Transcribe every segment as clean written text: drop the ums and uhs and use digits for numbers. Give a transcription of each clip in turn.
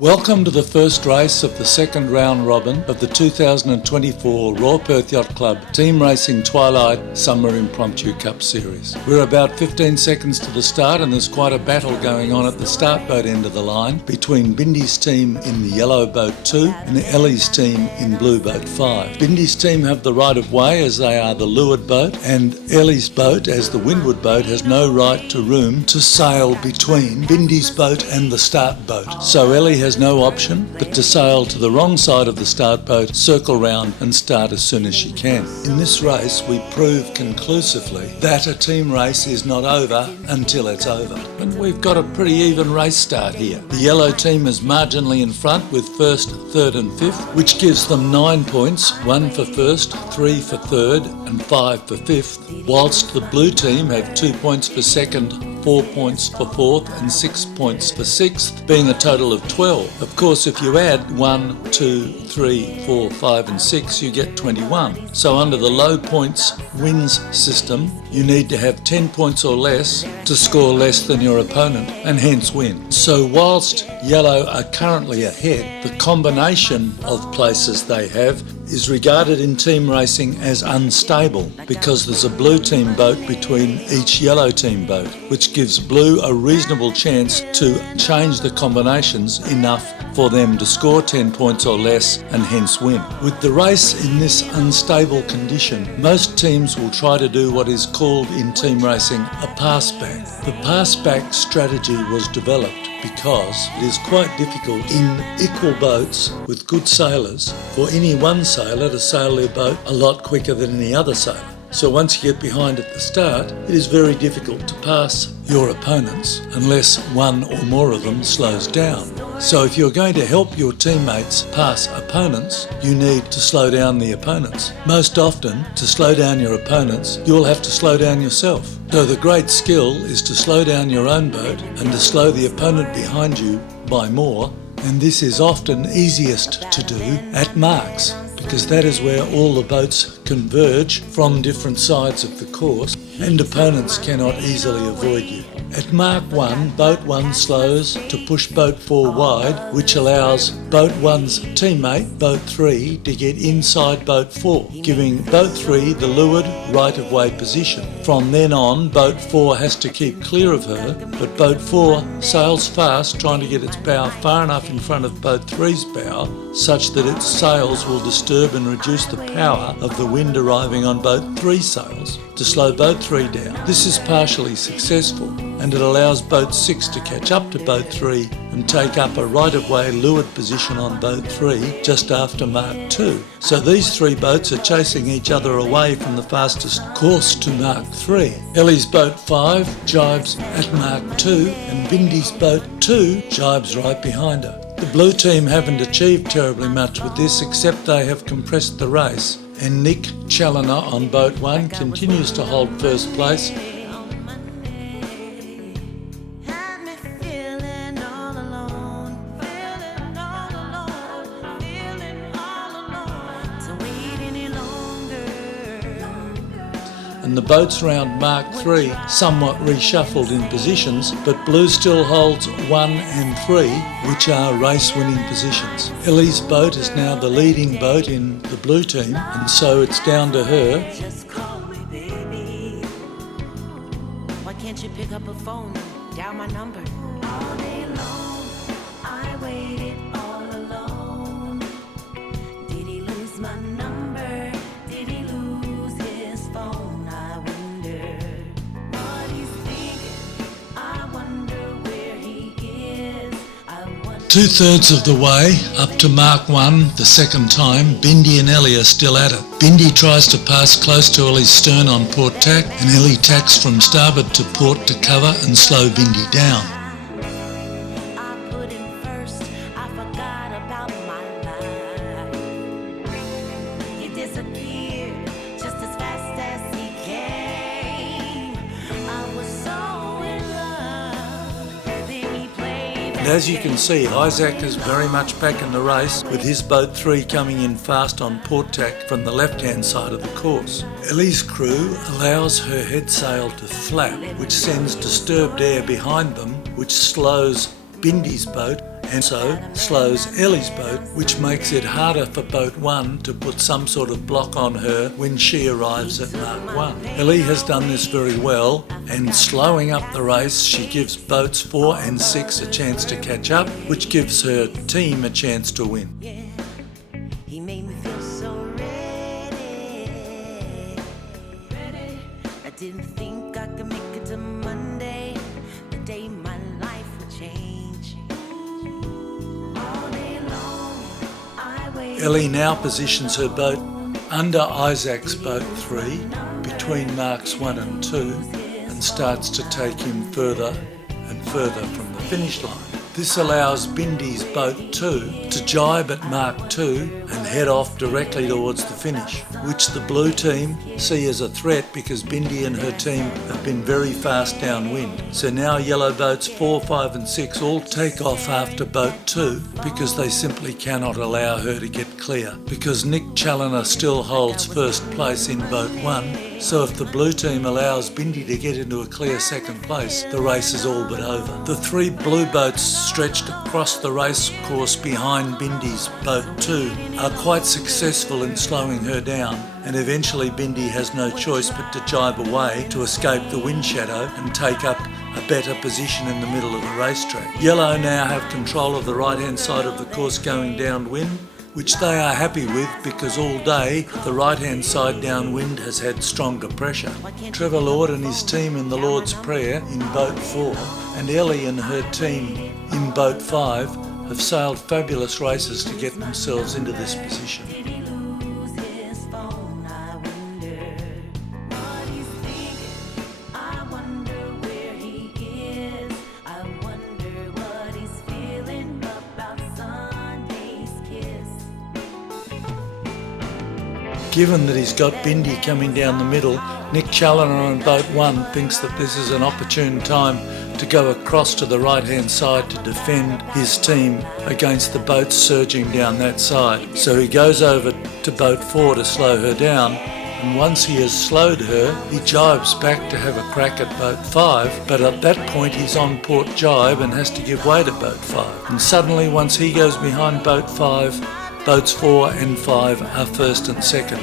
Welcome to the first race of the second round robin of the 2024 Royal Perth Yacht Club Team Racing Twilight Summer Impromptu Cup Series. We're about 15 seconds to the start and there's quite a battle going on at the start boat end of the line between Bindy's team in the yellow boat 2 and Ellie's team in blue boat 5. Bindy's team have the right of way as they are the leeward boat, and Ellie's boat as the windward boat has no right to room to sail between Bindy's boat and the start boat. So Ellie has no option but to sail to the wrong side of the start boat, circle round and start as soon as she can. In this race we prove conclusively that a team race is not over until it's over. And we've got a pretty even race start here. The yellow team is marginally in front with first, third and fifth, which gives them 9 points, 1 for first, 3 for third and 5 for fifth, whilst the blue team have 2 points for second, 4 points for fourth and 6 points for sixth, being a total of 12. Of course, if you add 1, 2, 3, 4, 5 and 6, you get 21. So under the low points wins system, you need to have 10 points or less to score less than your opponent and hence win. So whilst yellow are currently ahead, the combination of places they have is regarded in team racing as unstable because there's a blue team boat between each yellow team boat, which gives blue a reasonable chance to change the combinations enough for them to score 10 points or less and hence win. With the race in this unstable condition, most teams will try to do what is called in team racing a pass back. The pass back strategy was developed because it is quite difficult in equal boats with good sailors for any one sailor to sail their boat a lot quicker than any other sailor. So once you get behind at the start, it is very difficult to pass your opponents unless one or more of them slows down. So if you're going to help your teammates pass opponents, you need to slow down the opponents. Most often, to slow down your opponents, you'll have to slow down yourself. So the great skill is to slow down your own boat and to slow the opponent behind you by more, and this is often easiest to do at marks, because that is where all the boats converge from different sides of the course and opponents cannot easily avoid you. At Mark 1, Boat 1 slows to push Boat 4 wide, which allows Boat 1's teammate, Boat 3, to get inside Boat 4, giving Boat 3 the leeward right-of-way position. From then on, Boat 4 has to keep clear of her, but Boat 4 sails fast, trying to get its bow far enough in front of Boat 3's bow, such that its sails will disturb and reduce the power of the wind arriving on Boat 3's sails to slow Boat 3 down. This is partially successful, and it allows Boat 6 to catch up to Boat 3 and take up a right-of-way leeward position on Boat 3 just after Mark 2. So these three boats are chasing each other away from the fastest course to Mark 3. Ellie's Boat 5 jives at Mark 2 and Bindy's Boat 2 jives right behind her. The blue team haven't achieved terribly much with this except they have compressed the race, and Nick Challoner on Boat 1 continues to hold first place. And the boats round Mark 3 somewhat reshuffled in positions, but blue still holds 1 and 3, which are race-winning positions. Ellie's boat is now the leading boat in the blue team, and so it's down to her. Just call me, baby. Why can't you pick up a phone, dial my number? All day long, I waited all alone. Did he lose my number? Did he lose his phone? 2/3 of the way up to Mark 1 the second time, Bindy and Ellie are still at it. Bindy tries to pass close to Ellie's stern on port tack, and Ellie tacks from starboard to port to cover and slow Bindy down. I put him first, I forgot about my life. He disappeared just as fast as he came. I was so in love, then he played. And as you can see, Isaac is very much back in the race, with his Boat 3 coming in fast on port tack from the left-hand side of the course. Ellie's crew allows her head sail to flap, which sends disturbed air behind them, which slows Bindy's boat and so slows Ellie's boat, which makes it harder for boat 1 to put some sort of block on her when she arrives at Mark 1. Ellie has done this very well, and slowing up the race, she gives boats 4 and 6 a chance to catch up, which gives her team a chance to win. Yeah, he made me feel so ready. I didn't think I could make it to Monday, the day my life would change. All day long, I waited. Ellie now positions her boat under Isaac's boat 3, between marks 1 and 2, and starts to take him further and further from the finish line. This allows Bindi's boat 2 to jibe at Mark 2 and head off directly towards the finish, which the blue team see as a threat because Bindi and her team have been very fast downwind. So now yellow boats 4, 5 and 6 all take off after boat 2 because they simply cannot allow her to get clear, because Nick Challoner still holds first place in boat 1. So if the blue team allows Bindi to get into a clear second place, the race is all but over. The 3 blue boats stretched across the race course behind Bindi's boat 2 are quite successful in slowing her down, and eventually Bindi has no choice but to jibe away to escape the wind shadow and take up a better position in the middle of the racetrack. Yellow now have control of the right hand side of the course going downwind, which they are happy with because all day the right hand side downwind has had stronger pressure. Trevor Lord and his team in the Lord's Prayer in boat 4 and Ellie and her team in boat 5 have sailed fabulous races to get themselves into this position. Did he lose his phone? I wonder what he's thinking. I wonder where he is. I wonder what he's feeling about Sunday's kiss. Given that he's got Bindi coming down the middle, Nick Challoner on boat 1 thinks that this is an opportune time to go across to the right hand side to defend his team against the boats surging down that side. So he goes over to boat 4 to slow her down, and once he has slowed her, he jibes back to have a crack at boat 5, but at that point he's on port jibe and has to give way to boat 5. And suddenly, once he goes behind boat 5, boats 4 and 5 are first and second,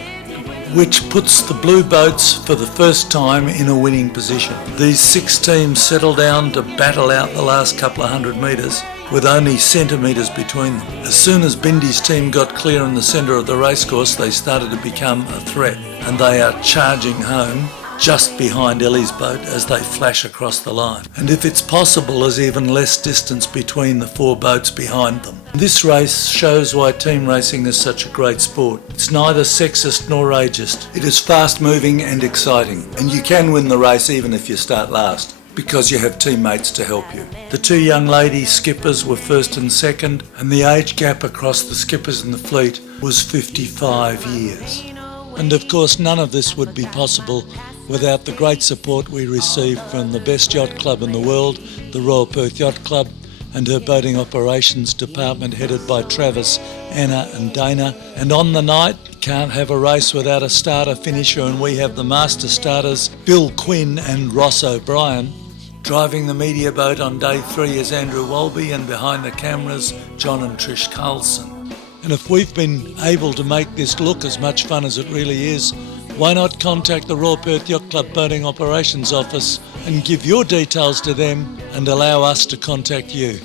which puts the blue boats for the first time in a winning position. These 6 teams settle down to battle out the last couple of 100 metres with only centimetres between them. As soon as Bindi's team got clear in the centre of the racecourse, they started to become a threat, and they are charging home just behind Ellie's boat as they flash across the line. And if it's possible, there's even less distance between the 4 boats behind them. This race shows why team racing is such a great sport. It's neither sexist nor ageist. It is fast moving and exciting, and you can win the race even if you start last, because you have teammates to help you. The 2 young lady skippers were first and second, and the age gap across the skippers in the fleet was 55 years. And of course, none of this would be possible without the great support we received from the best yacht club in the world, the Royal Perth Yacht Club, and her boating operations department headed by Travis, Anna and Dana. And on the night, you can't have a race without a starter finisher, and we have the master starters, Bill Quinn and Ross O'Brien. Driving the media boat on day 3 is Andrew Walby, and behind the cameras, John and Trish Carlson. And if we've been able to make this look as much fun as it really is, why not contact the Royal Perth Yacht Club Boating Operations Office and give your details to them and allow us to contact you?